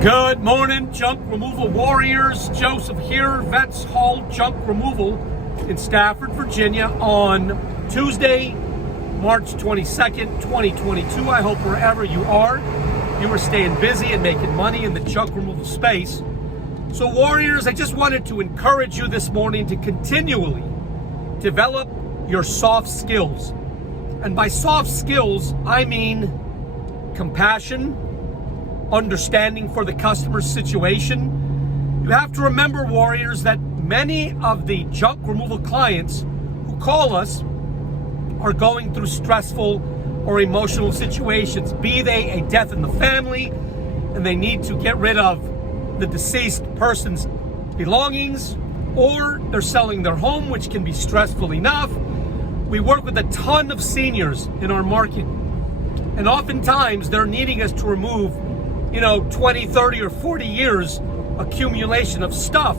Good morning, junk removal warriors. Joseph here, VETS Haul Junk Removal in Stafford, Virginia on Tuesday, March 22nd, 2022. I hope wherever you are staying busy and making money in the junk removal space. So warriors, I just wanted to encourage you this morning to continually develop your soft skills. And by soft skills, I mean compassion, understanding for the customer's situation. You have to remember, warriors, that many of the junk removal clients who call us are going through stressful or emotional situations, be they a death in the family and they need to get rid of the deceased person's belongings, or they're selling their home, which can be stressful enough. We work with a ton of seniors in our market, and oftentimes they're needing us to remove 20, 30, or 40 years accumulation of stuff.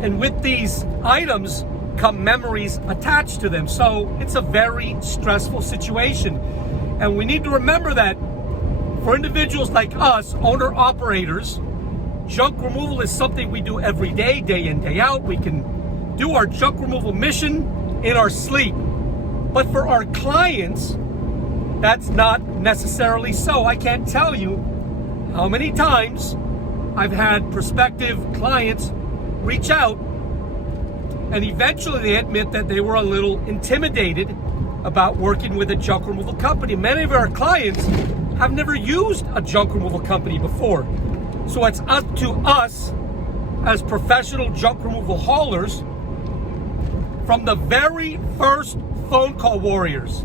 And with these items come memories attached to them. So it's a very stressful situation. And we need to remember that for individuals like us, owner-operators, junk removal is something we do every day, day in, day out. We can do our junk removal mission in our sleep. But for our clients, that's not necessarily so. I can't tell you how many times I've had prospective clients reach out and eventually they admit that they were a little intimidated about working with a junk removal company. Many of our clients have never used a junk removal company before. So it's up to us as professional junk removal haulers, from the very first phone call, warriors,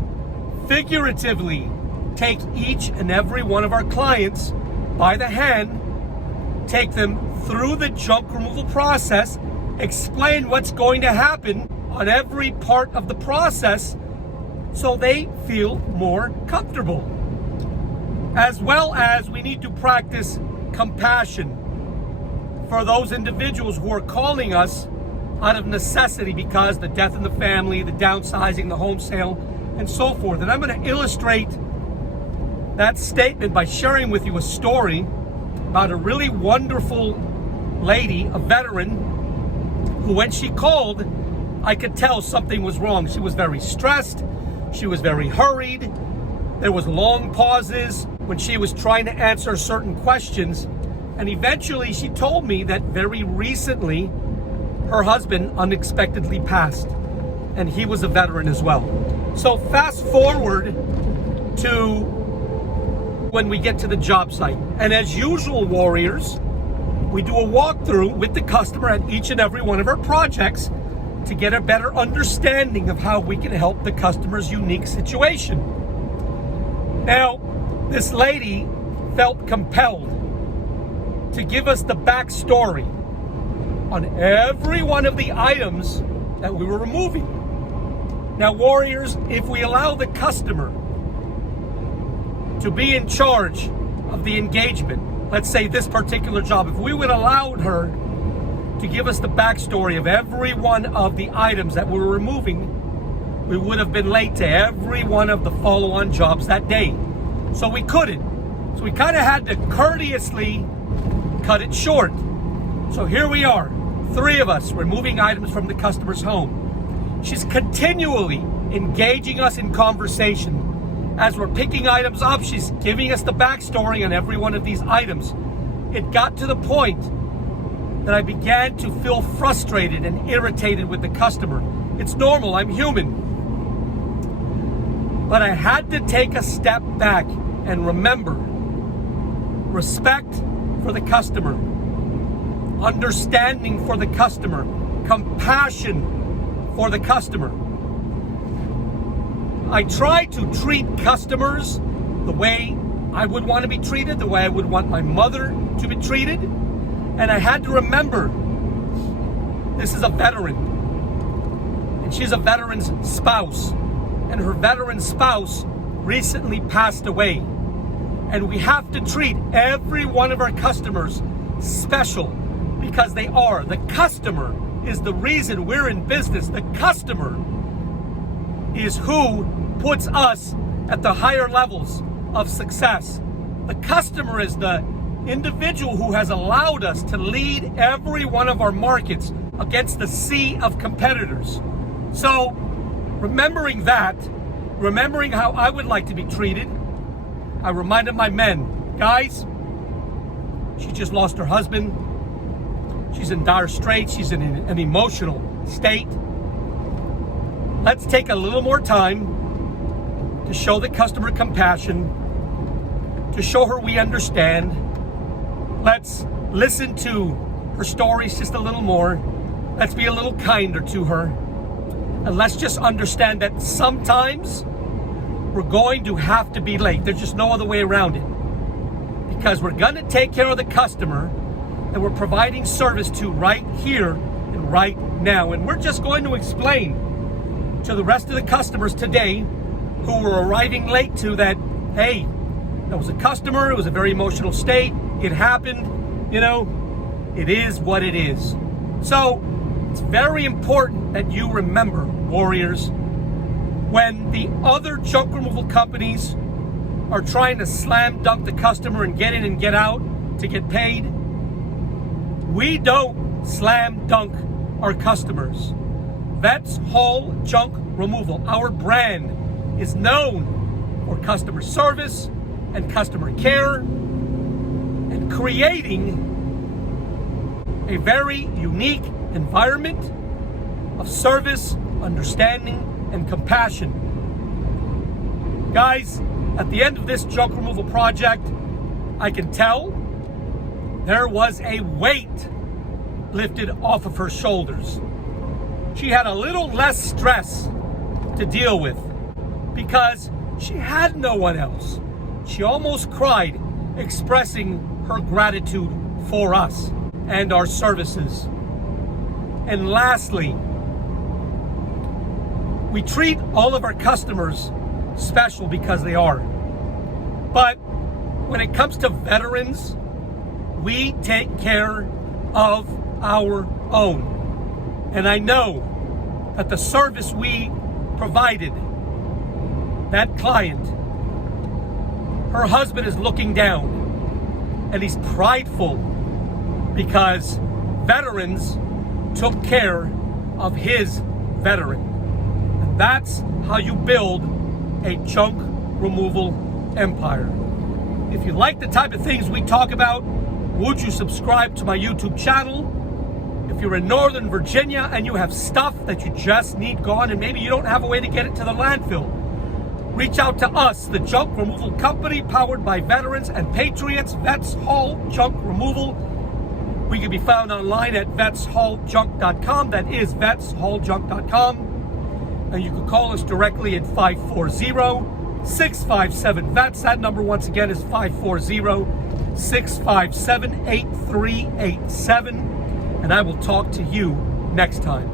figuratively take each and every one of our clients by the hand, take them through the junk removal process, explain what's going to happen on every part of the process so they feel more comfortable. As well as we need to practice compassion for those individuals who are calling us out of necessity because the death in the family, the downsizing, the home sale, and so forth. And I'm going to illustrate that statement by sharing with you a story about a really wonderful lady, a veteran, who when she called, I could tell something was wrong. She was very stressed. She was very hurried. There was long pauses when she was trying to answer certain questions. And eventually she told me that very recently her husband unexpectedly passed, and he was a veteran as well. So fast forward to when we get to the job site. And as usual, warriors, we do a walkthrough with the customer at each and every one of our projects to get a better understanding of how we can help the customer's unique situation. Now, this lady felt compelled to give us the backstory on every one of the items that we were removing. Now, warriors, if we allow the customer to be in charge of the engagement, let's say this particular job, if we would allow her to give us the backstory of every one of the items that we were removing, we would have been late to every one of the follow-on jobs that day. So we couldn't. So we kind of had to courteously cut it short. So here we are, three of us removing items from the customer's home. She's continually engaging us in conversation. As we're picking items up, she's giving us the backstory on every one of these items. It got to the point that I began to feel frustrated and irritated with the customer. It's normal, I'm human. But I had to take a step back and remember, respect for the customer, understanding for the customer, compassion for the customer. I try to treat customers the way I would want to be treated, the way I would want my mother to be treated. And I had to remember, this is a veteran, and she's a veteran's spouse, and her veteran spouse recently passed away. And we have to treat every one of our customers special because they are. The customer is the reason we're in business. The customer is who puts us at the higher levels of success. The customer is the individual who has allowed us to lead every one of our markets against the sea of competitors. So, remembering that, remembering how I would like to be treated, I reminded my men, guys, she just lost her husband. She's in dire straits. She's in an emotional state. Let's take a little more time to show the customer compassion, to show her we understand. Let's listen to her stories just a little more. Let's be a little kinder to her. And let's just understand that sometimes we're going to have to be late. There's just no other way around it. Because we're going to take care of the customer that we're providing service to right here and right now. And we're just going to explain to the rest of the customers today who were arriving late to that, hey, that was a customer, it was a very emotional state, it happened, it is what it is. So it's very important that you remember, warriors, when the other junk removal companies are trying to slam dunk the customer and get in and get out to get paid, we don't slam dunk our customers. VETS Haul Junk Removal, our brand, is known for customer service and customer care and creating a very unique environment of service, understanding, and compassion. Guys, at the end of this junk removal project, I can tell there was a weight lifted off of her shoulders. She had a little less stress to deal with because she had no one else. She almost cried, expressing her gratitude for us and our services. And lastly, we treat all of our customers special because they are. But when it comes to veterans, we take care of our own. And I know that the service we provided that client, her husband is looking down and he's prideful because veterans took care of his veteran. And that's how you build a junk removal empire. If you like the type of things we talk about, would you subscribe to my YouTube channel? If you're in Northern Virginia and you have stuff that you just need gone and maybe you don't have a way to get it to the landfill, reach out to us, the junk removal company powered by veterans and Patriots, VETS Haul Junk Removal. We can be found online at vetshauljunk.com. That is vetshauljunk.com. And you can call us directly at 540-657-VETS. That number once again is 540-657-8387. And I will talk to you next time.